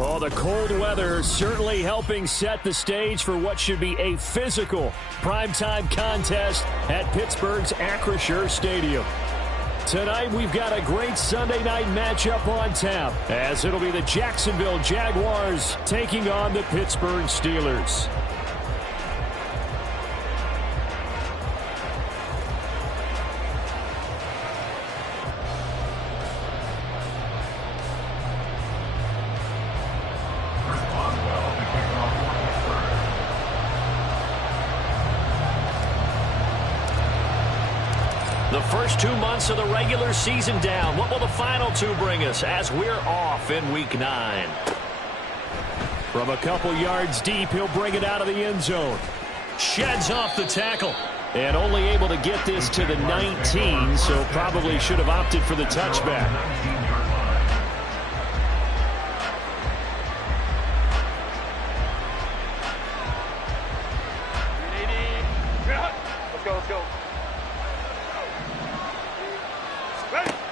Oh, the cold weather certainly helping set the stage for what should be a physical primetime contest at Pittsburgh's Acrisure Stadium. Tonight, we've got a great Sunday night matchup on tap, as it'll be the Jacksonville Jaguars taking on the Pittsburgh Steelers. The first 2 months of the regular season down. What will the final two bring us as we're off in Week 9? From a couple yards deep, he'll bring it out of the end zone. Sheds off the tackle. And only able to get this to the 19, so probably should have opted for the touchback. Let's go.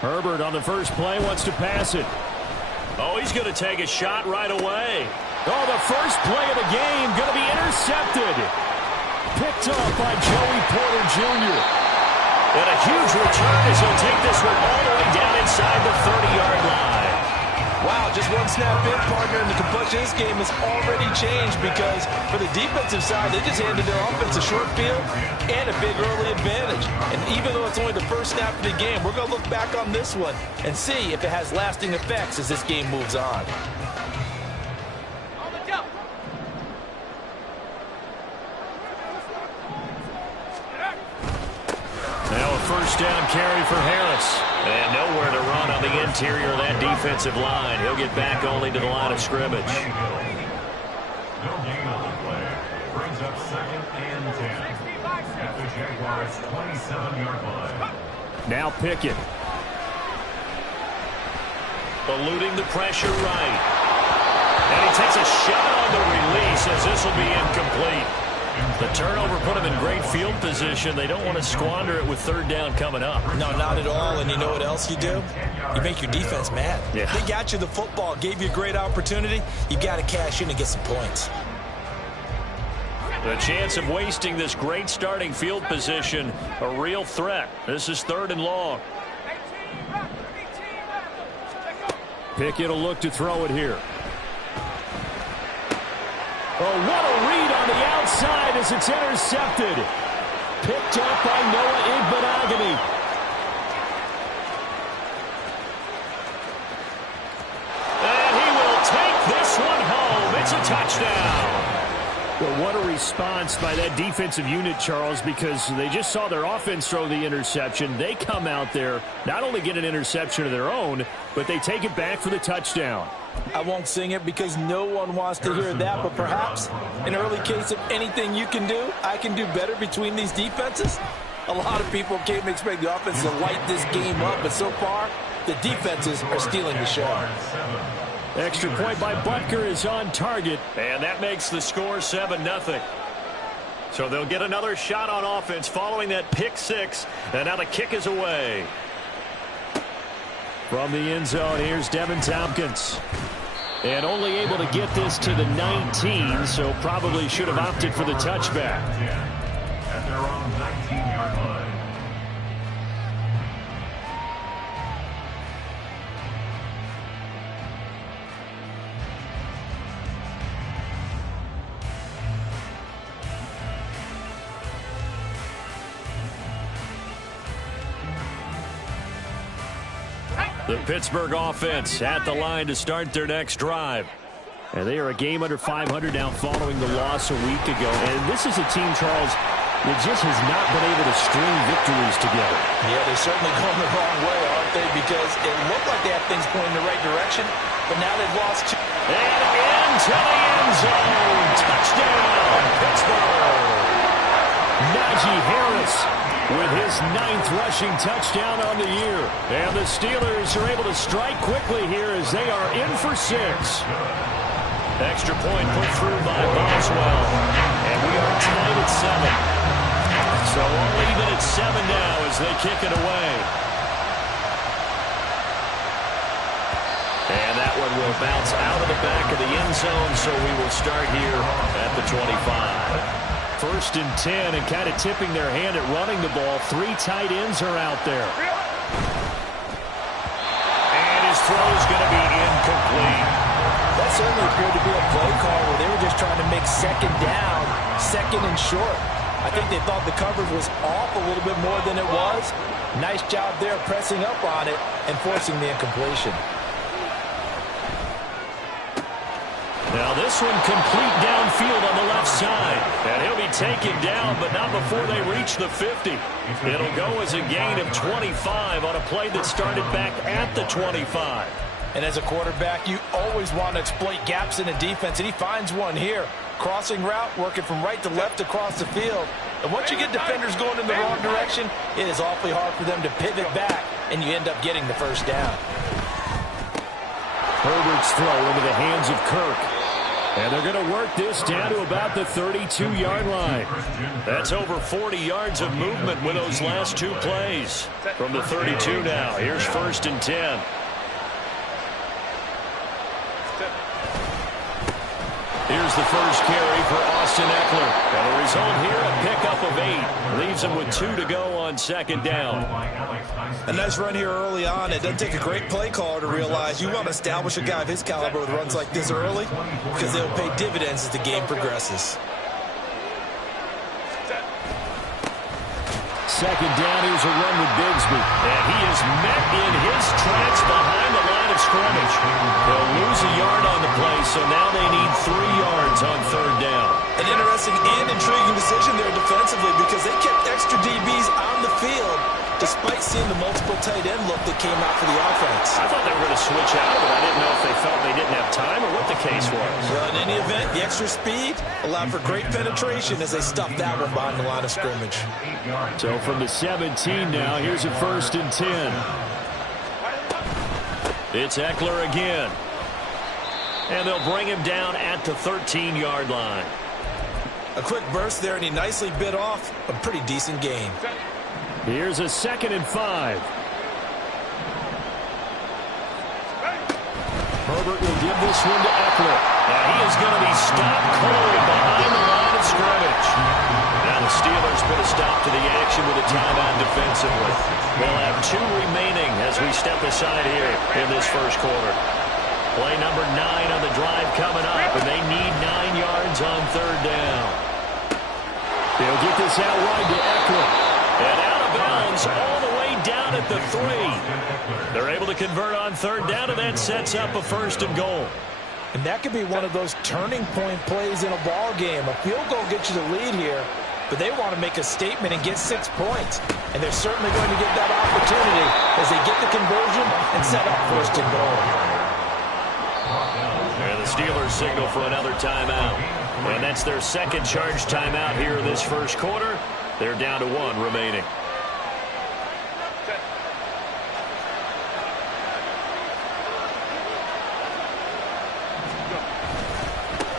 Herbert on the first play wants to pass it. Oh, he's going to take a shot right away. Oh, the first play of the game going to be intercepted. Picked up by Joey Porter Jr. And a huge return as he'll take this one all the way down inside the 30-yard line. Wow, just one snap in, partner, and the complexion of this game has already changed because for the defensive side, they just handed their offense a short field and a big early advantage. And even though it's only the first snap of the game, we're going to look back on this one and see if it has lasting effects as this game moves on. Now a first down carry for Harris. And nowhere to run on the interior of that defensive line. He'll get back only to the line of scrimmage. No gain on the play. Brings up 2nd and 10. At the Jaguars' 27-yard line. Now Pickett. Eluding the pressure right. And he takes a shot on the release as this will be incomplete. The turnover put him in great field position. They don't want to squander it with third down coming up. No, not at all. And you know what else you do? You make your defense mad. Yeah. They got you the football, gave you a great opportunity. You got to cash in and get some points. The chance of wasting this great starting field position, a real threat. This is 3rd and long. Pickett will look to throw it here. Oh, what a read on the outside as it's intercepted. Picked up by Noah Igbenogany. And he will take this one home. It's a touchdown. Well, what a response by that defensive unit, Charles, because they just saw their offense throw the interception. They come out there, not only get an interception of their own, but they take it back for the touchdown. I won't sing it because no one wants to hear that, but perhaps an early case of anything you can do, I can do better between these defenses. A lot of people came expect the offense to light this game up, but so far, the defenses are stealing the show. Extra point by Butker is on target, and that makes the score 7-0. So they'll get another shot on offense following that pick six, and now the kick is away. From the end zone, here's Devin Tompkins. And only able to get this to the 19, so probably should have opted for the touchback. At their own 19-yard line. The Pittsburgh offense at the line to start their next drive. And they are a game under 500 now following the loss a week ago. And this is a team, Charles, that just has not been able to string victories together. Yeah, they're certainly going the wrong way, aren't they? Because it looked like they had things pointing in the right direction, but now they've lost two. And into the end zone. Touchdown, Pittsburgh. Najee Harris with his 9th rushing touchdown on the year. And the Steelers are able to strike quickly here as they are in for 6. Extra point put through by Boswell. And we are tied at 7. So all even at 7 now as they kick it away. And that one will bounce out of the back of the end zone, so we will start here at the 25. 1st and 10, and kind of tipping their hand at running the ball. 3 tight ends are out there. And his throw is going to be incomplete. That certainly appeared to be a play call where they were just trying to make 2nd down, 2nd and short. I think they thought the coverage was off a little bit more than it was. Nice job there pressing up on it and forcing the incompletion. Now this one complete downfield on the left side. And he'll be taken down, but not before they reach the 50. It'll go as a gain of 25 on a play that started back at the 25. And as a quarterback, you always want to exploit gaps in the defense, and he finds one here. Crossing route, working from right to left across the field. And once you get defenders going in the wrong direction, it is awfully hard for them to pivot back, and you end up getting the 1st down. Herbert's throw into the hands of Kirk. And they're going to work this down to about the 32-yard line. That's over 40 yards of movement with those last 2 plays. From the 32 now, here's 1st and 10. Here's the first carry for Austin Eckler. And the result here, a pickup of 8. Leaves him with 2 to go on 2nd down. A nice run here early on. It doesn't take a great play caller to realize you want to establish a guy of his caliber with runs like this early because they'll pay dividends as the game progresses. 2nd down, here's a run with Bigsby. And he is met in his tracks behind the line of scrimmage. They'll lose a yard on the play, so now they need 3 yards on 3rd down. An interesting and intriguing decision there defensively because they kept extra DBs on the field despite seeing the multiple tight end look that came out for the offense. I thought they were going to switch out of it. I didn't know if they felt they didn't have time or what the case was. Well, in any event, the extra speed allowed for great penetration as they stuffed that one behind the line of scrimmage. So from the 17 now, here's a 1st and 10. It's Eckler again. And they'll bring him down at the 13-yard line. A quick burst there, and he nicely bit off a pretty decent gain. Here's a 2nd and 5. Herbert will give this one to Eckler. Now he is going to be stopped cold behind the line of scrimmage. Now the Steelers put a stop to the action with a timeout defensively. They'll have 2 remaining as we step aside here in this 1st quarter. Play number 9 on the drive coming up, and they need 9 yards on 3rd down. They'll get this out wide to Eckler. And out of bounds all the way down at the 3. They're able to convert on 3rd down, and that sets up a 1st and goal. And that could be one of those turning point plays in a ball game. A field goal gets you the lead here, but they want to make a statement and get 6 points. And they're certainly going to get that opportunity as they get the conversion and set up 1st and goal. And the Steelers signal for another timeout. And that's their 2nd charge timeout here in this 1st quarter. They're down to 1 remaining.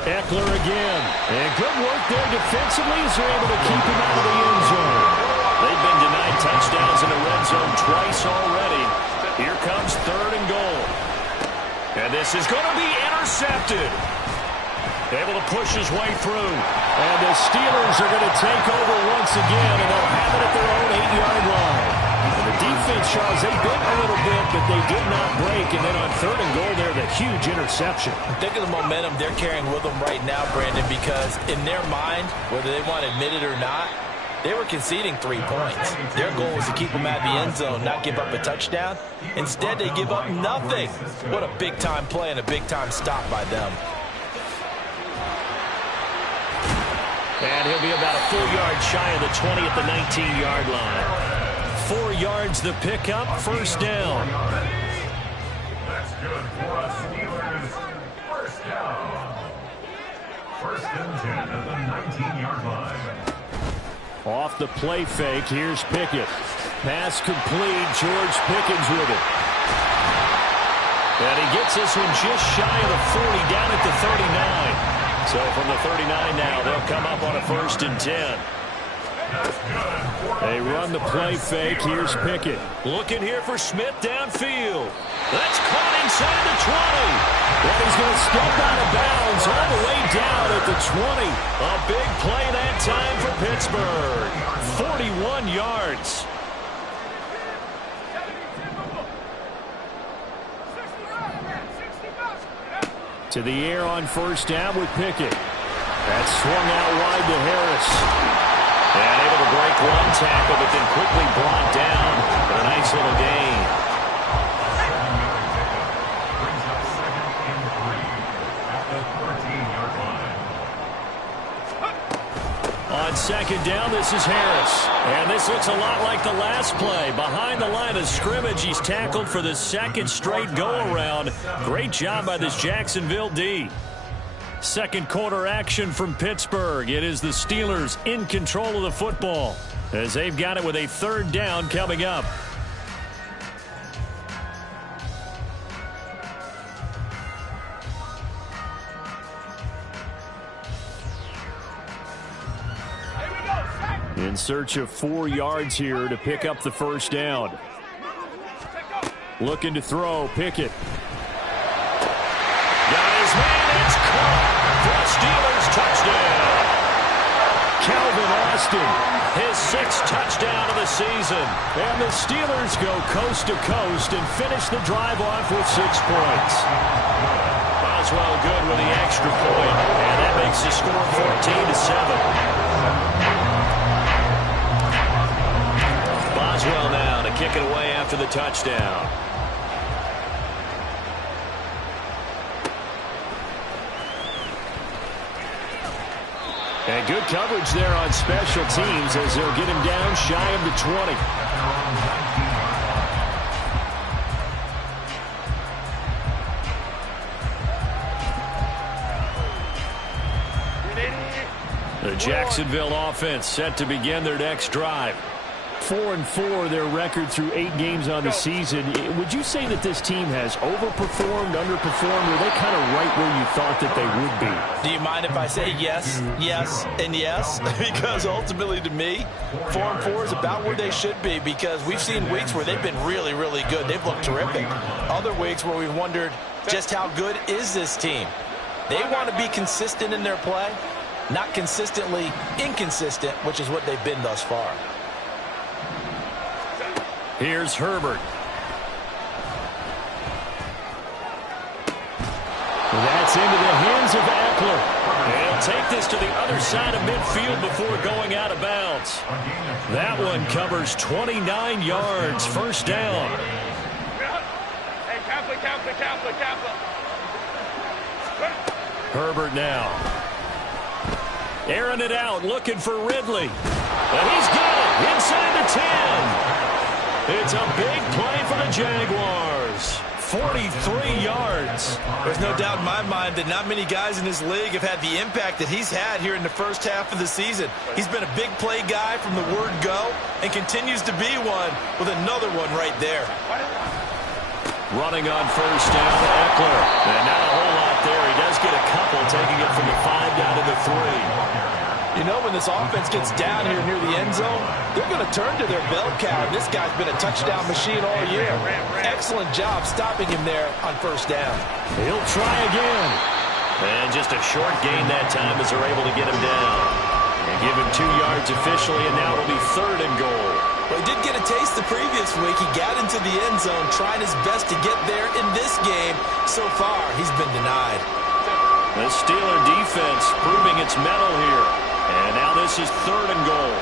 Eckler again. And good work there defensively as they're able to keep him out of the end zone. They've been denied touchdowns in the red zone twice already. Here comes 3rd and goal. And this is going to be intercepted. Able to push his way through. And the Steelers are going to take over once again, and they'll have it at their own 8-yard line. And the defense, Charles, they bit a little bit, but they did not break. And then on 3rd and goal there, the huge interception. Think of the momentum they're carrying with them right now, Brandon, because in their mind, whether they want to admit it or not, they were conceding 3 points. Their goal was to keep them at the end zone, not give up a touchdown. Instead, they give up nothing. What a big-time play and a big-time stop by them. And he'll be about a full yard shy of the 20 at the 19-yard line. 4 yards the pickup, 1st down. That's good for us, Steelers. 1st down. 1st and 10 at the 19-yard line. Off the play fake, here's Pickett. Pass complete, George Pickens with it. And he gets this one just shy of the 40, down at the 39. So from the 39 now, they'll come up on a 1st and 10. They run the play fake. Here's Pickett. Looking here for Smith downfield. That's caught inside the 20. And he's going to step out of bounds. 20. A big play that time for Pittsburgh. 41 yards. To the air on first down with Pickett. That's swung out wide to Harris. And able to break one tackle, but then quickly brought down for a nice little gain. 7-yard pickup brings up 2nd and 3 at the 13-yard line. On second down, this is Harris. And this looks a lot like the last play. Behind the line of scrimmage, he's tackled for the second straight go-around. Great job by this Jacksonville D. Second quarter action from Pittsburgh. It is the Steelers in control of the football as they've got it with a third down coming up. In search of 4 yards here to pick up the first down. Looking to throw, Pickett. Got his man, it's caught for a Steelers touchdown. Calvin Austin, his 6th touchdown of the season. And the Steelers go coast to coast and finish the drive off with 6 points. Boswell good with the extra point, and that makes the score 14-7. Boswell now to kick it away after the touchdown. And good coverage there on special teams as they'll get him down shy of the 20. The Jacksonville offense set to begin their next drive. 4-4 their record through 8 games on the season. Would you say that this team has overperformed, underperformed, or are they kind of right where you thought that they would be? Do you mind if I say yes, yes, and yes? Because ultimately to me, 4-4 is about where they should be, because we've seen weeks where they've been really, really good. They've looked terrific. Other weeks where we've wondered just how good is this team. They want to be consistent in their play, not consistently inconsistent, which is what they've been thus far. Here's Herbert. That's into the hands of Eckler. He'll take this to the other side of midfield before going out of bounds. That one covers 29 yards. First down. Herbert now. Airing it out, looking for Ridley. And he's got it inside the 10. It's a big play for the Jaguars. 43 yards. There's no doubt in my mind that not many guys in this league have had the impact that he's had here in the first half of the season. He's been a big play guy from the word go and continues to be one with another one right there. Running on first down, Eckler. And not a whole lot there. He does get a couple, taking it from the 5 down to the 3. You know, when this offense gets down here near the end zone, they're going to turn to their bell cow. This guy's been a touchdown machine all year. Excellent job stopping him there on first down. He'll try again. And just a short gain that time as they're able to get him down. And give him 2 yards officially, and now it'll be 3rd and goal. Well, he did get a taste the previous week. He got into the end zone, trying his best to get there in this game. So far, he's been denied. The Steeler defense proving its mettle here. And now this is 3rd and goal.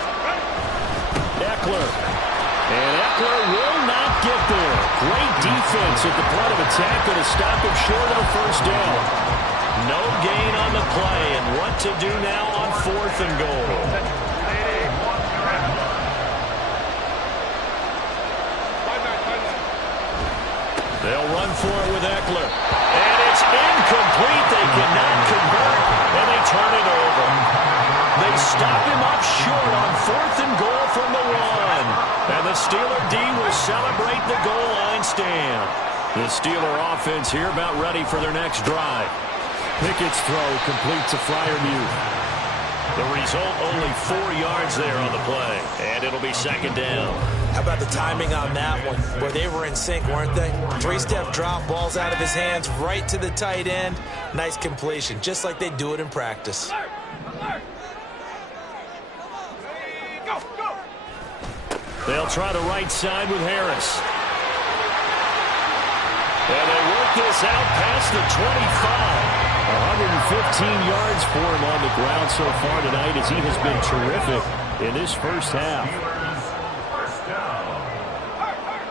Eckler. And Eckler will not get there. Great defense at the point of attack to stop him short of the first down. No gain on the play. And what to do now on 4th and goal. They'll run for it with Eckler. And it's incomplete. They cannot convert. And they turn it over. They stop him up short on 4th and goal from the 1. And the Steeler D will celebrate the goal line stand. The Steeler offense here about ready for their next drive. Pickett's throw complete to Freiermuth. The result, only 4 yards there on the play. And it'll be 2nd down. How about the timing on that one, where they were in sync, weren't they? Three-step drop, balls out of his hands, right to the tight end. Nice completion, just like they do it in practice. They'll try the right side with Harris. And they work this out past the 25. 115 yards for him on the ground so far tonight as he has been terrific in this first half.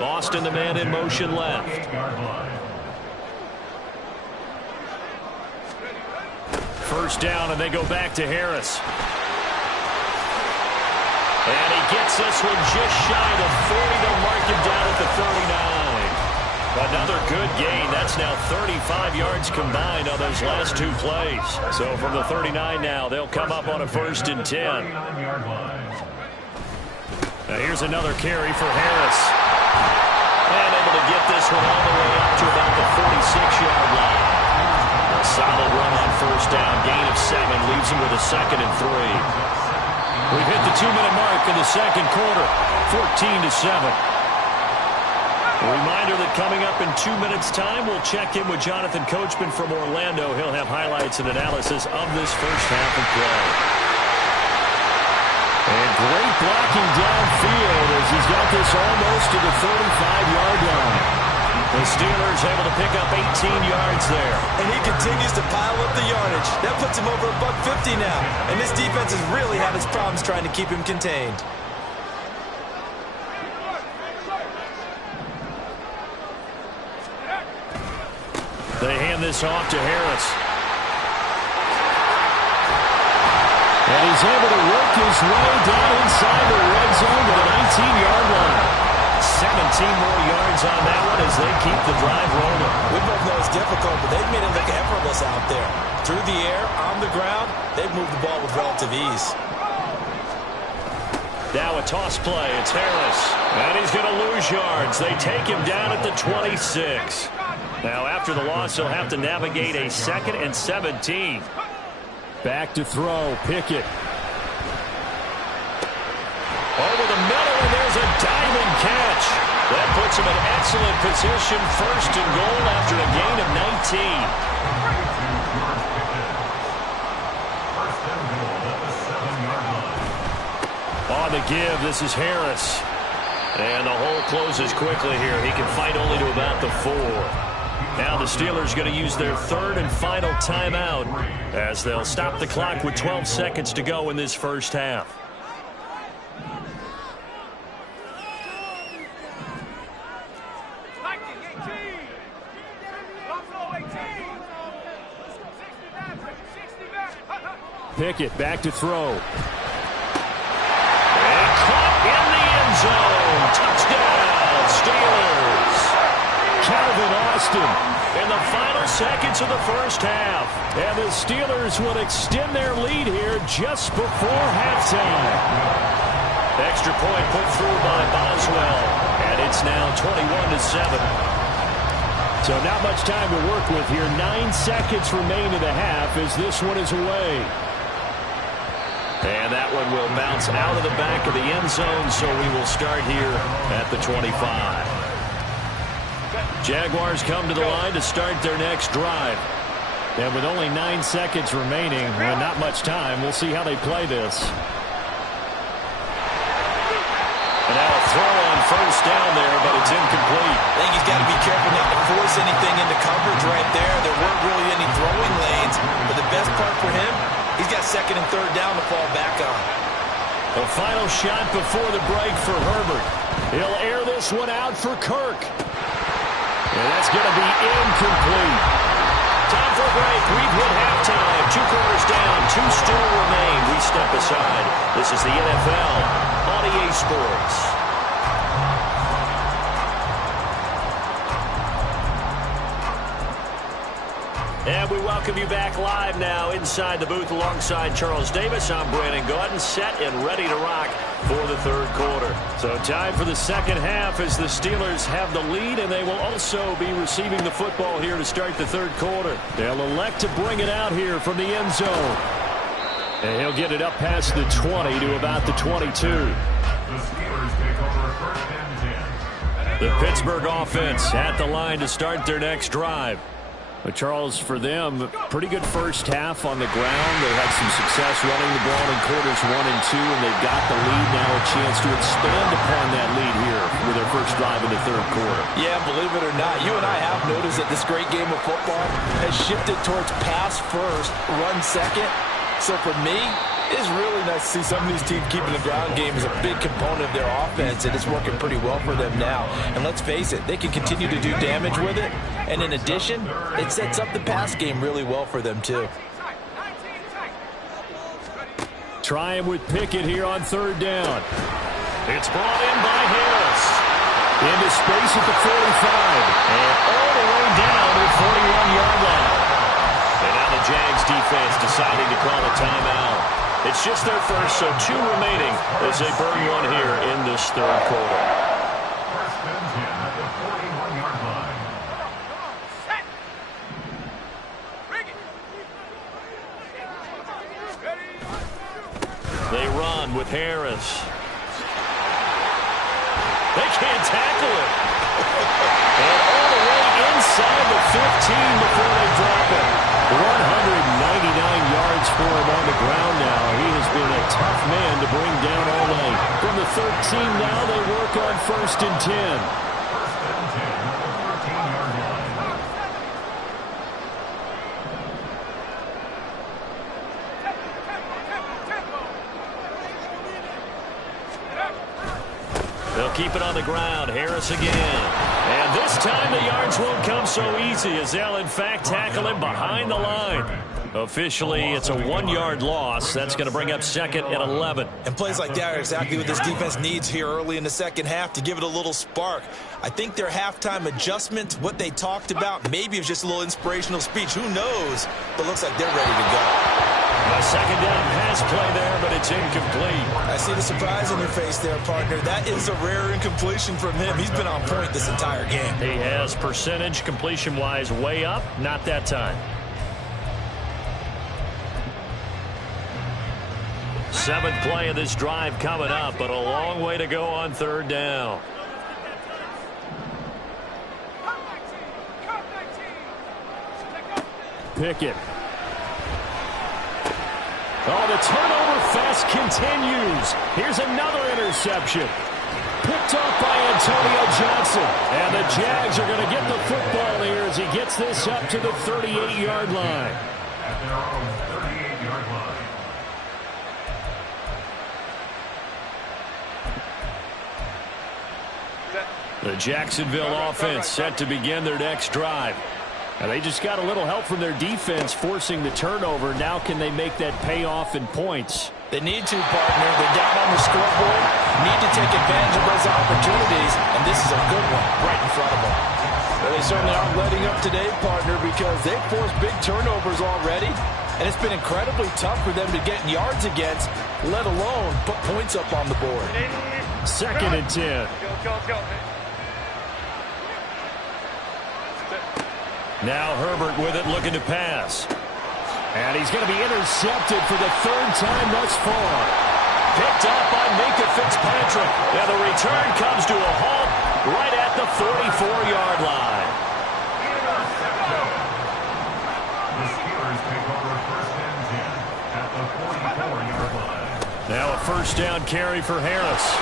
Boston, the man in motion left. First down, and they go back to Harris. And he gets this one just shy of 40. They'll mark him down at the 39. Another good gain. That's now 35 yards combined on those last two plays. So from the 39 now, they'll come up on a 1st and 10. Now here's another carry for Harris. And able to get this one all the way up to about the 46-yard line. A solid run on first down. Gain of 7 leaves him with a 2nd and 3. We've hit the 2-minute mark in the second quarter. 14-7. A reminder that coming up in 2 minutes' time, we'll check in with Jonathan Coachman from Orlando. He'll have highlights and analysis of this first half of play. And great blocking downfield as he's got this almost to the 35-yard line. The Steelers able to pick up 18 yards there. And he continues to pile up the yardage. That puts him over $150 now. And this defense has really had its problems trying to keep him contained. They hand this off to Harris. And he's able to work his way down inside the red zone to the 19-yard line. 17 more yards on that one as they keep the drive rolling. We both know it's difficult, but they've made it look effortless out there. Through the air, on the ground, they've moved the ball with relative ease. Now a toss play. It's Harris. And he's going to lose yards. They take him down at the 26. Now, after the loss, he'll have to navigate a 2nd and 17. Back to throw. Pickett. Over the middle, and there's a diving catch. That puts him in excellent position. 1st and goal after a gain of 19. On the give, this is Harris. And the hole closes quickly here. He can fight only to about the 4. Now the Steelers going to use their 3rd and final timeout as they'll stop the clock with 12 seconds to go in this first half. Pickett back to throw. And caught in the end zone. Touchdown, Steelers. Calvin Austin in the final seconds of the first half. And the Steelers will extend their lead here just before halftime. Extra point put through by Boswell. And it's now 21-7. So not much time to work with here. 9 seconds remain in the half as this one is away. And that one will bounce out of the back of the end zone, so we will start here at the 25. Jaguars come to the line to start their next drive. And with only 9 seconds remaining and not much time, we'll see how they play this. And now a throw on first down there, but it's incomplete. I think he's got to be careful not to force anything into coverage right there. There weren't really any throwing lanes, but the best part for him, he's got 2nd and 3rd down to fall back on. The final shot before the break for Herbert. He'll air this one out for Kirk. And that's going to be incomplete. Time for a break. We've hit halftime. 2 quarters down. 2 still remain. We step aside. This is the NFL on EA Sports. And we welcome you back live now inside the booth alongside Charles Davis. I'm Brandon Gaudin, set and ready to rock for the 3rd quarter. So time for the second half as the Steelers have the lead, and they will also be receiving the football here to start the 3rd quarter. They'll elect to bring it out here from the end zone. And he'll get it up past the 20 to about the 22. The Steelers take over 1st and 10. The Pittsburgh offense at the line to start their next drive. But Charles, for them, pretty good first half on the ground. They had some success running the ball in quarters 1 and 2, and they've got the lead now, a chance to expand upon that lead here with their first drive in the third quarter. Yeah, believe it or not, you and I have noticed that this great game of football has shifted towards pass first, run second. So for me, it's really nice to see some of these teams keeping the ground game as a big component of their offense, and it's working pretty well for them now. And let's face it, they can continue to do damage with it. And in addition, it sets up the pass game really well for them, too. Trying with Pickett here on 3rd down. It's brought in by Harris. Into space at the 45. And all the way down to the 41-yard line. And now the Jags defense deciding to call a timeout. It's just their first, so 2 remaining as they burn one here in this third quarter. 1st and 10 at the 41-yard line. They run with Harris. They can't tackle it. And all the way inside the 15 before they drop it. 199 yards for him on the ground now. He has been a tough man to bring down all day. From the 13 now, they work on 1st and 10. 1st and 10 at the 13-yard line. They'll keep it on the ground. Harris again. And this time the yards won't come so easy as they'll in fact tackle him behind the line. Officially, it's a 1-yard loss. That's going to bring up 2nd and 11. And plays like that are exactly what this defense needs here early in the second half to give it a little spark. I think their halftime adjustment, what they talked about, maybe it was just a little inspirational speech. Who knows? But looks like they're ready to go. A 2nd down pass play there, but it's incomplete. I see the surprise on your face there, partner. That is a rare incompletion from him. He's been on point this entire game. He has percentage completion-wise way up. Not that time. 7th play of this drive coming up, but a long way to go on 3rd down. Pickett. Oh, the turnover fest continues. Here's another interception. Picked off by Antonio Johnson. And the Jags are going to get the football here as he gets this up to the 38-yard line. At their own 38-yard line. The Jacksonville offense set to begin their next drive. And they just got a little help from their defense forcing the turnover. Now can they make that pay off in points? They need to, partner. They're down on the scoreboard. Need to take advantage of those opportunities. And this is a good one right in front of them. Well, they certainly aren't letting up today, partner, because they've forced big turnovers already. And it's been incredibly tough for them to get yards against, let alone put points up on the board. 2nd and 10. Go. Now Herbert with it, looking to pass. And he's going to be intercepted for the 3rd time thus far. Picked up by Minka Fitzpatrick. And the return comes to a halt right at the 44-yard line. The Steelers take over 1st and 10 at the 44-yard line. Now a 1st down carry for Harris.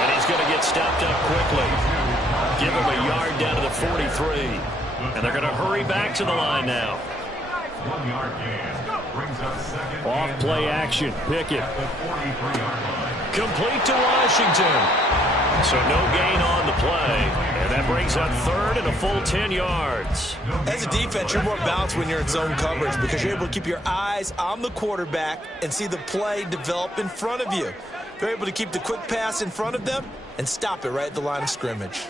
And he's going to get stopped up quickly. Give him a yard down to the 43. And they're going to hurry back to the line now. 1-yard gain brings up 2nd. Off play action. Pickett. At the 43-yard line. Complete to Washington. So no gain on the play. And that brings up 3rd and a full 10 yards. As a defense, you're more balanced when you're in zone coverage because you're able to keep your eyes on the quarterback and see the play develop in front of you. You're able to keep the quick pass in front of them and stop it right at the line of scrimmage.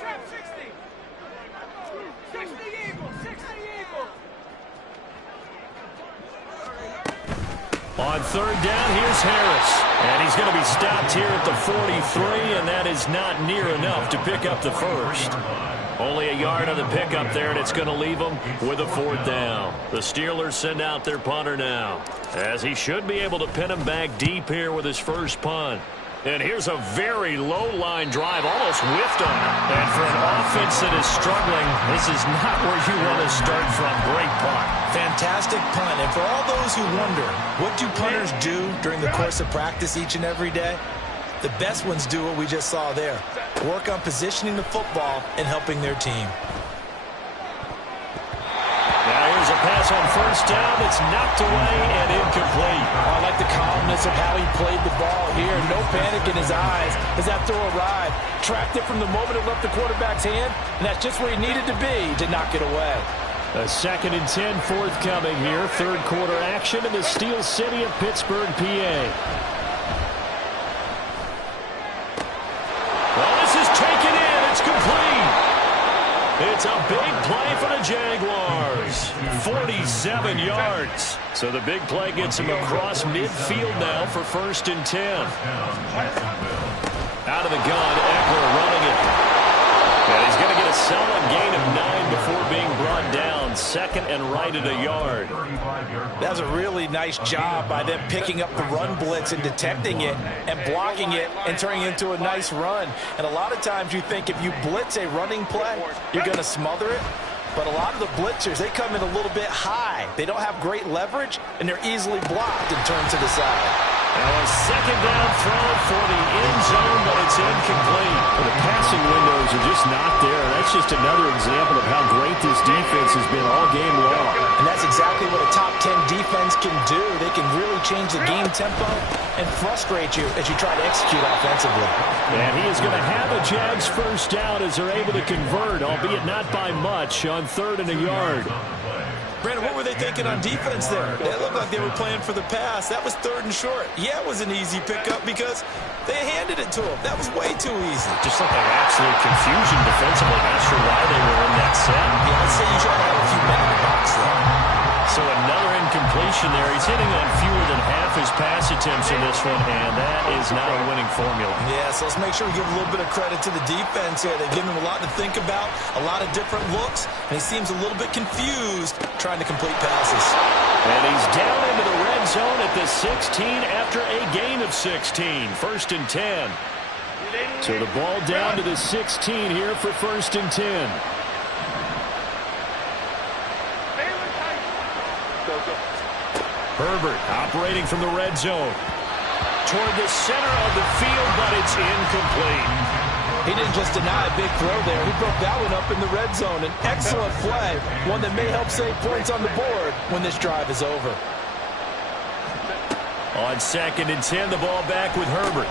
On 3rd down, here's Harris. And he's going to be stopped here at the 43, and that is not near enough to pick up the 1st. Only a yard on the pickup there, and it's going to leave them with a 4th down. The Steelers send out their punter now, as he should be able to pin him back deep here with his first punt. And here's a very low-line drive, almost whiffed on it. And for an offense that is struggling, this is not where you want to start from. Great punt. Fantastic punt. And for all those who wonder, what do punters do during the course of practice each and every day? The best ones do what we just saw there. Work on positioning the football and helping their team. Now here's a pass on first down that's knocked away and incomplete. I like the calmness of how he played the ball here. No panic in his eyes as that throw arrived. Tracked it from the moment it left the quarterback's hand, and that's just where he needed to be to knock it away. A 2nd and 10 forthcoming here. Third quarter action in the Steel City of Pittsburgh, PA. Well, this is taken in. It's complete. It's a big play for the Jaguars. 47 yards. So the big play gets him across midfield now for 1st and 10. Out of the gun, Eckler running it. And he's going to get a solid gain of 9 before being brought down. 2nd and right at a yard. That was a really nice job by them picking up the run blitz and detecting it and blocking it and turning it into a nice run. And a lot of times you think if you blitz a running play, you're going to smother it. But a lot of the blitzers, they come in a little bit high. They don't have great leverage, and they're easily blocked and turned to the side. Now a 2nd down throw for the end zone, but it's incomplete. The passing windows are just not there. That's just another example of how great this defense has been all game long. And that's exactly what a top 10 defense can do. They can really change the game tempo and frustrate you as you try to execute offensively. And he is going to have a Jags first down as they're able to convert, albeit not by much, on 3rd and a yard. Brandon, what were they thinking on defense there? They looked like they were playing for the pass. That was 3rd and short. Yeah, it was an easy pickup because they handed it to him. That was way too easy. Just looked like absolute confusion defensively. Not sure why they were in that set. Yeah, I'd say you try to have a few men in the box there. So another incompletion there. He's hitting on fewer than half his pass attempts in this one, and that is not a winning formula. Yeah, so let's make sure we give a little bit of credit to the defense here. They've given him a lot to think about, a lot of different looks, and he seems a little bit confused trying to complete passes. And he's down into the red zone at the 16 after a gain of 16. 1st and 10. So the ball down to the 16 here for 1st and 10. Herbert operating from the red zone. Toward the center of the field, but it's incomplete. He didn't just deny a big throw there. He broke that one up in the red zone. An excellent play, one that may help save points on the board when this drive is over. On 2nd and 10, the ball back with Herbert.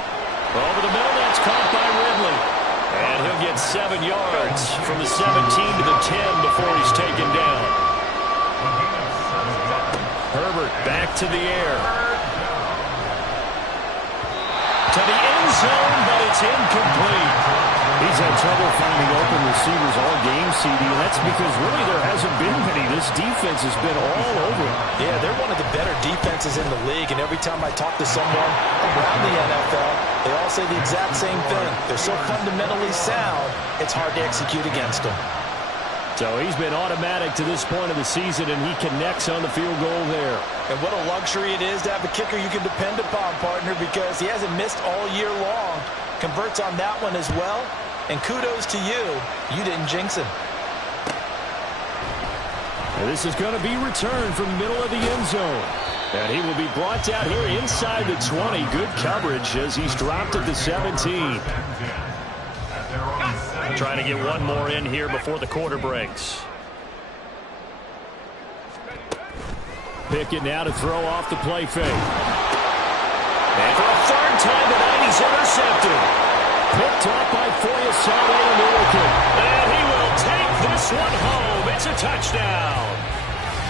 Over the middle, that's caught by Ridley. And he'll get 7 yards from the 17 to the 10 before he's taken down. Herbert back to the air. To the end zone, but it's incomplete. He's had trouble finding open receivers all game, CD, and that's because really there hasn't been many. This defense has been all over it. Yeah, they're one of the better defenses in the league, and every time I talk to someone around the NFL, they all say the exact same thing. They're so fundamentally sound, it's hard to execute against them. So he's been automatic to this point of the season, and he connects on the field goal there. And what a luxury it is to have a kicker you can depend upon, partner, because he hasn't missed all year long. Converts on that one as well. And kudos to you. You didn't jinx him. And this is going to be returned from the middle of the end zone. And he will be brought down here inside the 20. Good coverage as he's dropped at the 17. Trying to get one more in here before the quarter breaks. Pickett now to throw off the play fake. And for a 3rd time tonight, he's intercepted. Picked up by Foyesade and Milliken. And he will take this one home. It's a touchdown.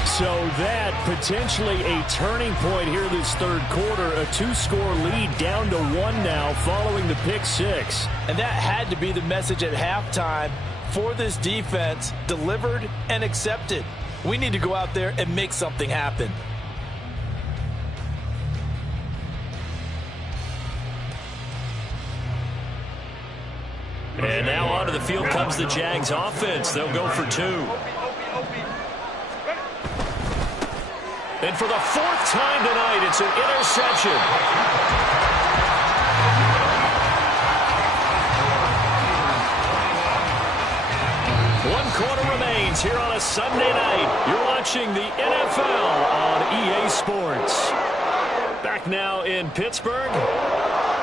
So that potentially a turning point here this 3rd quarter. A 2-score lead down to 1 now following the pick 6. And that had to be the message at halftime for this defense. Delivered and accepted. We need to go out there and make something happen. And now onto the field comes the Jags offense. They'll go for 2. And for the 4th time tonight, it's an interception. mornings here on a Sunday night. You're watching the NFL on EA Sports. Back now in Pittsburgh,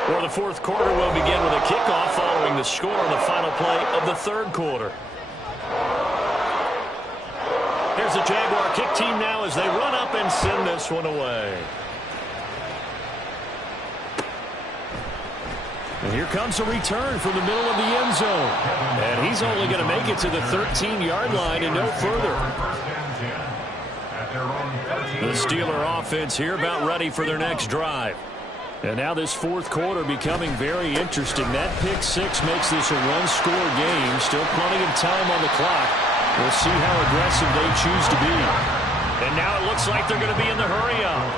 where the fourth quarter will begin with a kickoff following the score on the final play of the third quarter. Here's the Jaguar kick team now as they run up and send this one away. And here comes a return from the middle of the end zone. And he's only going to make it to the 13-yard line and no further. The Steeler offense here about ready for their next drive. And now this fourth quarter becoming very interesting. That pick six makes this a one-score game. Still plenty of time on the clock. We'll see how aggressive they choose to be. And now it looks like they're going to be in the hurry-up.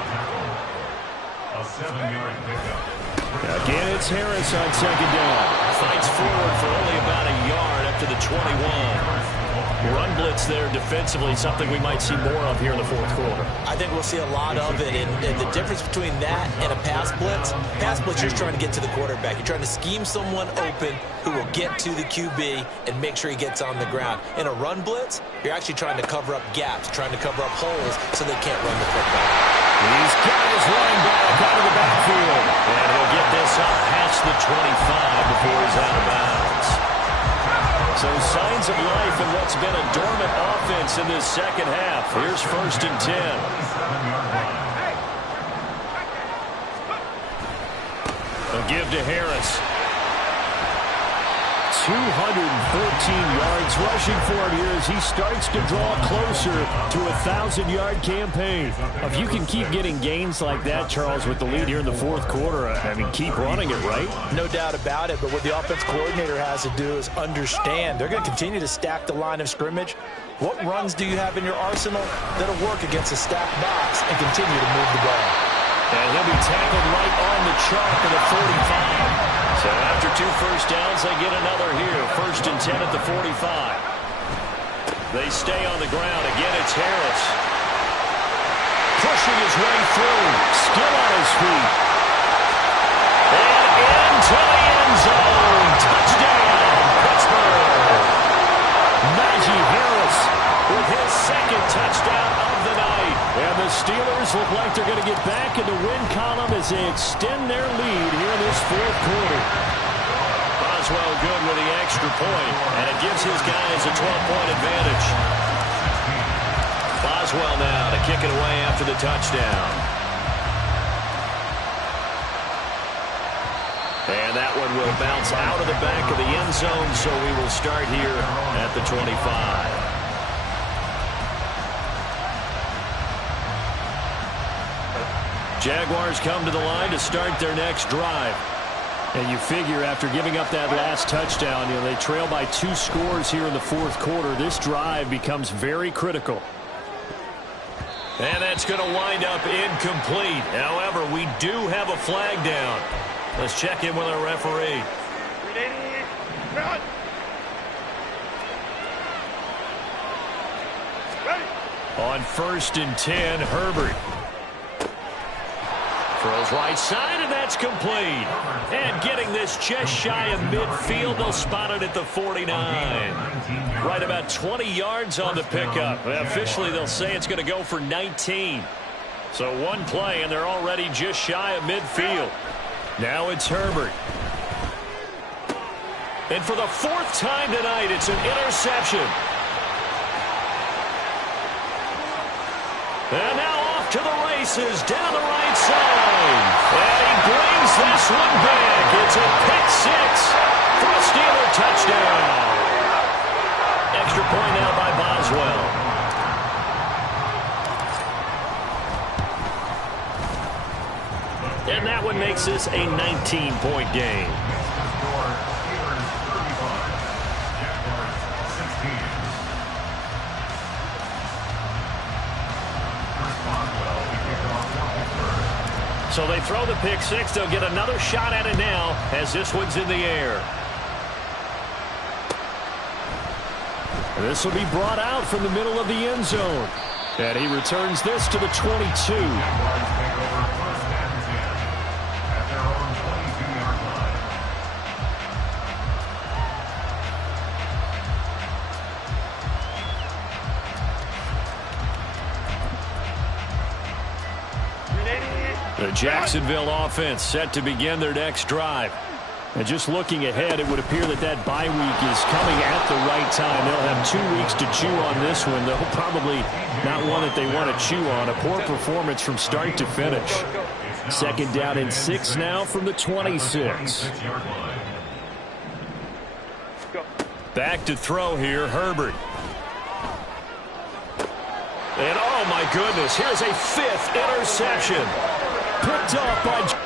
A 7-yard pickup. Again, it's Harris on second down. Fights forward for only about a yard up to the 21. Run blitz there defensively, something we might see more of here in the fourth quarter. I think we'll see a lot of it. And the difference between that and a pass blitz, you're just trying to get to the quarterback. You're trying to scheme someone open who will get to the QB and make sure he gets on the ground. In a run blitz, you're actually trying to cover up gaps, trying to cover up holes so they can't run the football. He's got his running back out of the backfield. And he'll get this up past the 25 before he's out of bounds. So signs of life in what's been a dormant offense in this second half. Here's 1st and 10. A give to Harris. 214 yards rushing for him here as he starts to draw closer to a 1,000-yard campaign. If you can keep getting gains like that, Charles, with the lead here in the fourth quarter, I mean, keep running it, right? No doubt about it, but what the offense coordinator has to do is understand they're going to continue to stack the line of scrimmage. What runs do you have in your arsenal that'll work against a stacked box and continue to move the ball? And he'll be tackled right on the chalk at the 45. So after 2 first downs, they get another here. 1st and 10 at the 45. They stay on the ground. Again, it's Harris. Pushing his way through. Still on his feet. And into the end zone. Touchdown, Pittsburgh. Najee Harris with his second touchdown of the night. And the Steelers look like they're going to get back in the win column as they extend their lead here in this fourth quarter. Boswell good with the extra point, and it gives his guys a 12-point advantage. Boswell now to kick it away after the touchdown. And that one will bounce out of the back of the end zone, so we will start here at the 25. Jaguars come to the line to start their next drive. And you figure after giving up that last touchdown, they trail by 2 scores here in the fourth quarter. This drive becomes very critical. And that's going to wind up incomplete. However, we do have a flag down. Let's check in with our referee. On 1st and 10, Herbert. Throws right side, and that's complete. And getting this just shy of midfield, they'll spot it at the 49. Right about 20 yards on the pickup. Officially, they'll say it's going to go for 19. So one play, and they're already just shy of midfield. Now it's Herbert. And for the 4th time tonight, it's an interception. And now off to the races down the right side. And he brings this one back. It's a pick six for a Steeler touchdown. Extra point now by Boswell. And that one makes this a 19-point game. So they throw the pick six. They'll get another shot at it now as this one's in the air. This will be brought out from the middle of the end zone. And he returns this to the 22. The Jacksonville offense set to begin their next drive. And just looking ahead, it would appear that that bye week is coming at the right time. They'll have 2 weeks to chew on this one. They'll probably not one that they want to chew on. A poor performance from start to finish. Second down and 6 now from the 26. Back to throw here, Herbert. And oh my goodness, here's a 5th interception. Picked off by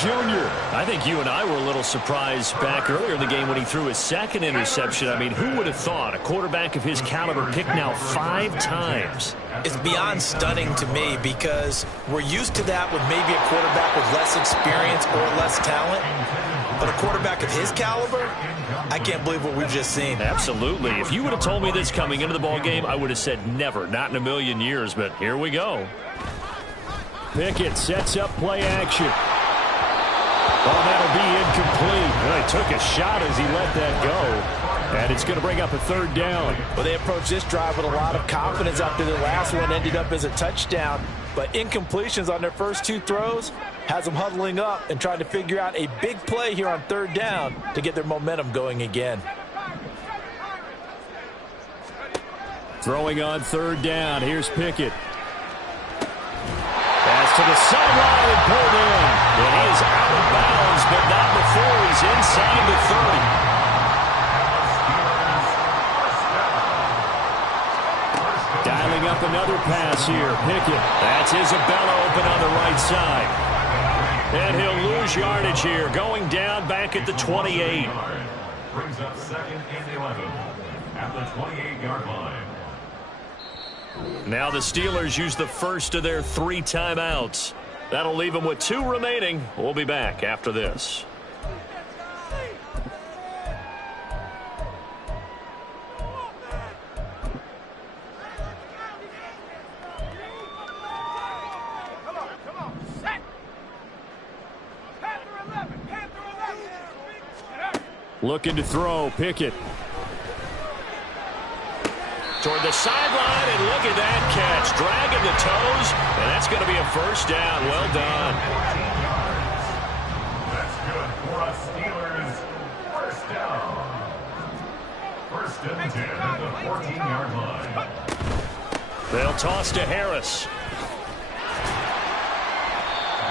Junior. I think you and I were a little surprised back earlier in the game when he threw his 2nd interception. I mean, who would have thought a quarterback of his caliber picked now 5 times? It's beyond stunning to me because we're used to that with maybe a quarterback with less experience or less talent. But a quarterback of his caliber, I can't believe what we've just seen. Absolutely. If you would have told me this coming into the ball game, I would have said never, not in a million years. But here we go. Pickett sets up play action. Oh, that'll be incomplete. Well, he took a shot as he let that go. And it's going to bring up a 3rd down. Well, they approached this drive with a lot of confidence after the last one ended up as a touchdown. But incompletions on their first 2 throws has them huddling up and trying to figure out a big play here on 3rd down to get their momentum going again. Throwing on 3rd down. Here's Pickett. Pass to the sideline and pulled in. And he is out of bounds, but not before he's inside the 30. Dialing up another pass here. Pickett. That's Isabella open on the right side. And he'll lose yardage here. Going down back at the 28. Brings up 2nd and 11 at the 28-yard line. Now the Steelers use the first of their 3 timeouts. That'll leave them with 2 remaining. We'll be back after this. Looking to throw, Pickett. Toward the sideline, and look at that catch. Dragging the toes, and that's going to be a 1st down. Well done. That's good for us Steelers. 1st down. 1st and 10 at the 14-yard line. They'll toss to Harris.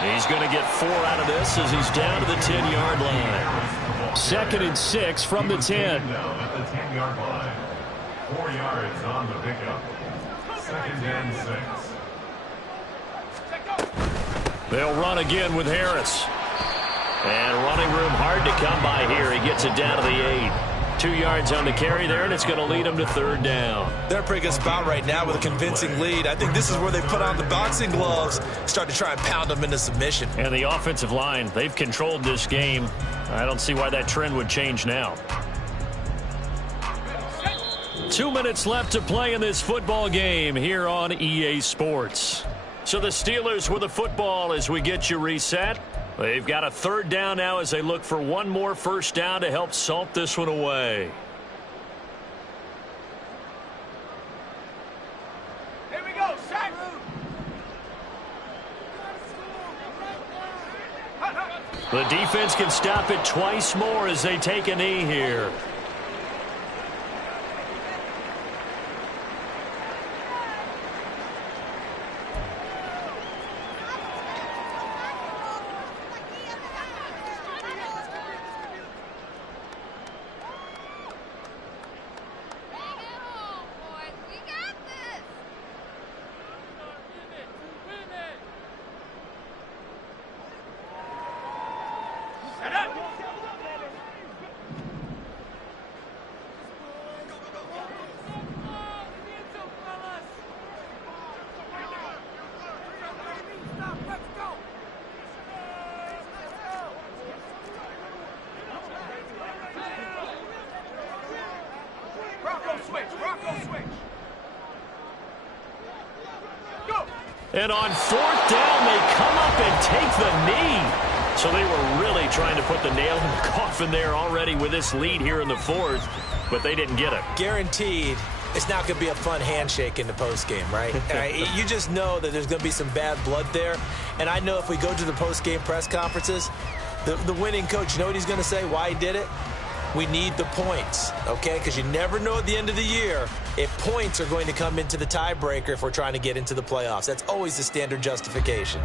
He's going to get 4 out of this as he's down to the 10-yard line. 2nd and 6 from the 10. Down at the 10-yard line. 4 yards on the pickup. 2nd and 6. They'll run again with Harris. And running room hard to come by here. He gets it down to the 8. 2 yards on the carry there, and it's going to lead him to 3rd down. They're in a pretty good spot right now with a convincing lead. I think this is where they put on the boxing gloves, start to try and pound them into submission. And the offensive line, they've controlled this game. I don't see why that trend would change now. 2 minutes left to play in this football game here on EA Sports. So the Steelers with the football as we get you reset. They've got a 3rd down now as they look for 1 more 1st down to help salt this one away. Here we go, Shaq. The defense can stop it twice more as they take a knee here. And on 4th down, they come up and take the knee. So they were really trying to put the nail in the coffin there already with this lead here in the fourth, but they didn't get it. Guaranteed it's not going to be a fun handshake in the postgame, right? You just know that there's going to be some bad blood there. And I know if we go to the postgame press conferences, the winning coach, you know what he's going to say, why he did it? We need the points, okay? Because you never know at the end of the year if points are going to come into the tiebreaker if we're trying to get into the playoffs. That's always the standard justification.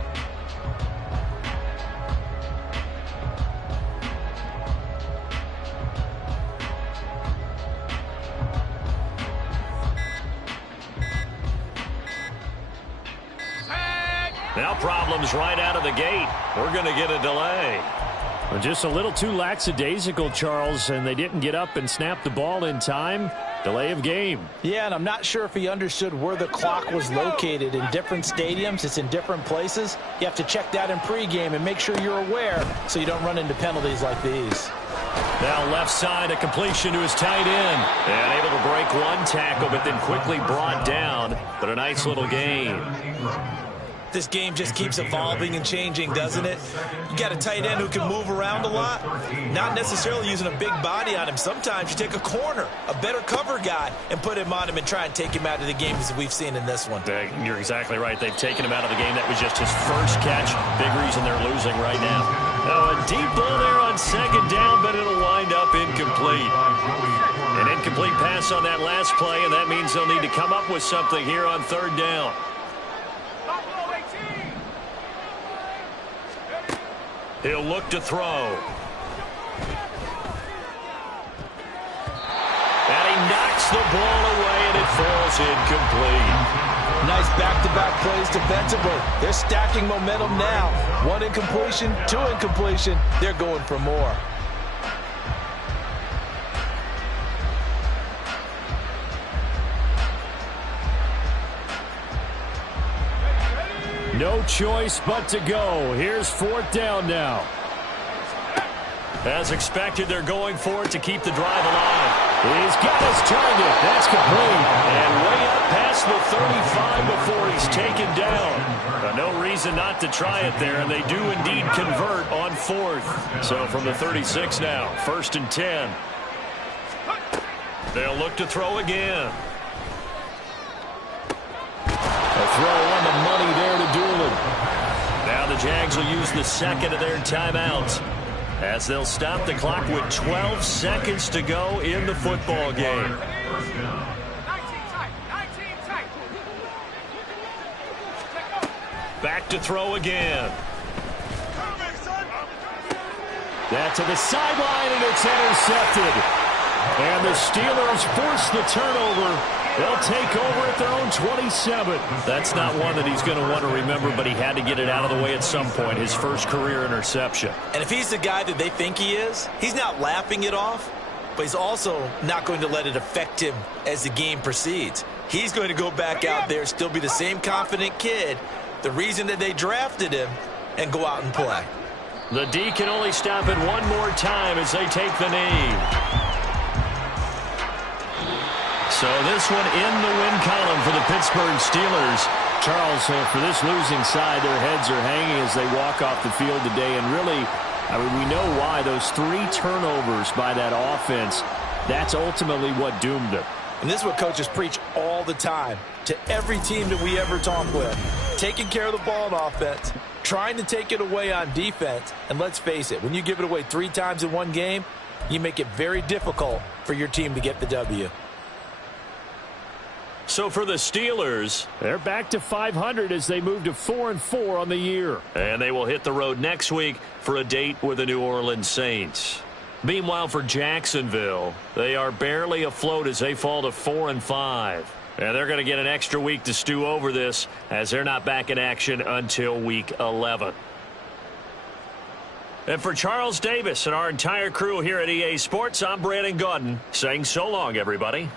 Now problems right out of the gate. We're going to get a delay. Well, just a little too lackadaisical, Charles, and they didn't get up and snap the ball in time. Delay of game. Yeah, and I'm not sure if he understood where the clock was located. In different stadiums, it's in different places. You have to check that in pregame and make sure you're aware so you don't run into penalties like these. Now left side, a completion to his tight end. And able to break one tackle, but then quickly brought down. But a nice little gain. This game just keeps evolving and changing, doesn't it? You got a tight end who can move around a lot, not necessarily using a big body on him. Sometimes you take a corner, a better cover guy, and put him on him and try and take him out of the game as we've seen in this one. You're exactly right. They've taken him out of the game. That was just his first catch. Big reason they're losing right now. Now a deep ball there on second down, but it'll wind up incomplete. An incomplete pass on that last play, and that means they'll need to come up with something here on third down. He'll look to throw. And he knocks the ball away, and it falls incomplete. Nice back-to-back plays defensively. They're stacking momentum now. One incompletion, two incompletion. They're going for more. No choice but to go. Here's fourth down now. As expected, they're going for it to keep the drive alive. He's got his target. That's complete. And way up past the 35 before he's taken down. No reason not to try it there, and they do indeed convert on fourth. So from the 36 now, 1st and 10. They'll look to throw again. A throw on the money there to Doolin. Now the Jags will use the second of their timeouts as they'll stop the clock with 12 seconds to go in the football game. Back to throw again. That to the sideline, and it's intercepted. And the Steelers force the turnover. They'll take over at their own 27. That's not one that he's going to want to remember, but he had to get it out of the way at some point, his first career interception. And if he's the guy that they think he is, he's not laughing it off, but he's also not going to let it affect him as the game proceeds. He's going to go back out there, still be the same confident kid, the reason that they drafted him, and go out and play. The D can only stop it one more time as they take the knee. So this one in the win column for the Pittsburgh Steelers. Charles, for this losing side, their heads are hanging as they walk off the field today. And really, I mean, we know why. Those 3 turnovers by that offense, that's ultimately what doomed them. And this is what coaches preach all the time to every team that we ever talk with. Taking care of the ball on offense, trying to take it away on defense. And let's face it, when you give it away 3 times in one game, you make it very difficult for your team to get the W. So for the Steelers, they're back to 500 as they move to 4-4 on the year. And they will hit the road next week for a date with the New Orleans Saints. Meanwhile, for Jacksonville, they are barely afloat as they fall to 4-5. And they're going to get an extra week to stew over this as they're not back in action until week 11. And for Charles Davis and our entire crew here at EA Sports, I'm Brandon Gaudin saying so long, everybody.